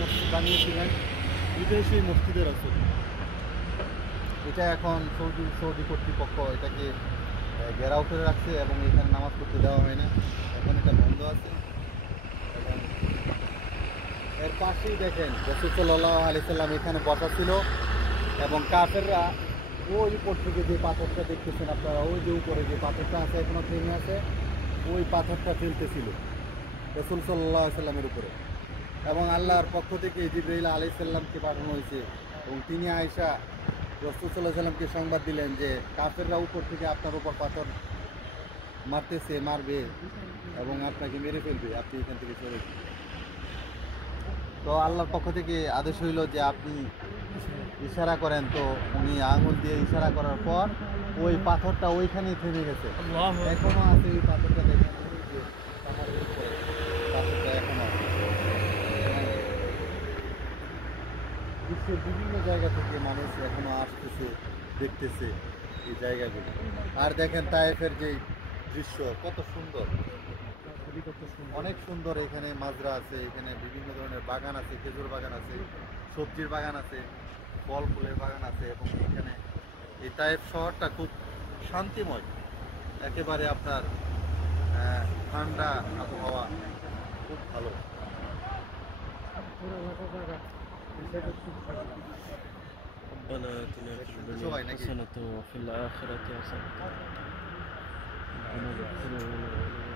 মসজিদ বানিয়েছিলেন, এটাই সেই মসজিদের রাসূল। এটা এখন সৌদি কর্তৃপক্ষ এটাকে ঘেরাও করে রাখছে এবং এখানে নামাজ পড়তে দেওয়া হয় না, এখন এটা বন্ধ আছে। এবং এর পাশেই দেখেন রাসূল সাল্লাল্লাহু আলাইহি সাল্লাম এখানে বসা ছিল এবং কাফেররা ওই উপর থেকে যে পাথরটা দেখতেছেন আপনারা, ওই যে উপরে যে পাথরটা আছে এখনো থেমে আছে, ওই পাথরটা ফেলতেছিল রাসূল সাল্লাল্লাহু আলাইহি সাল্লামের উপরে। এবং আল্লাহর পক্ষ থেকে জিবরাইল আলাইহিস সালামকে পাঠানো হয়েছে এবং তিনি আয়েশা রাসূল সাল্লাল্লাহু আলাইহি সাল্লামকে সংবাদ দিলেন যে কাফেররা উপর থেকে আপনার উপর পাথর মারবে এবং আপনাকে মেরে ফেলবে, আপনি এখান থেকে সরে যান। তো আল্লাহর পক্ষ থেকে আদেশ হইল যে আপনি ইশারা করেন, তো উনি আঙুল দিয়ে ইশারা করার পর ওই পাথরটা ওইখানেই থেমে গেছে, এখনো আছে এই পাথরটা। দেখেন ওই যে পাহাড়ের উপরে পাথরটা এখনো আছে। বিশ্বের বিভিন্ন জায়গা থেকে মানুষ এখনো আসতেছে, দেখতেছে এই জায়গাগুলো। আর দেখেন তায়েফের যে দৃশ্য কত সুন্দর, অনেক সুন্দর। এখানে মাজরা আছে, এখানে বিভিন্ন ধরনের বাগান আছে, খেজুর বাগান আছে, সবজির বাগান আছে, ফল ফুলের বাগান আছে। এবং এখানে এই তায়েফ শহরটা খুব শান্তিময়, একেবারে আপনার ঠান্ডা আবহাওয়া, খুব ভালো। ربنا آتنا في الدنيا حسنة وفي الآخرة حسنة وقنا عذاب النار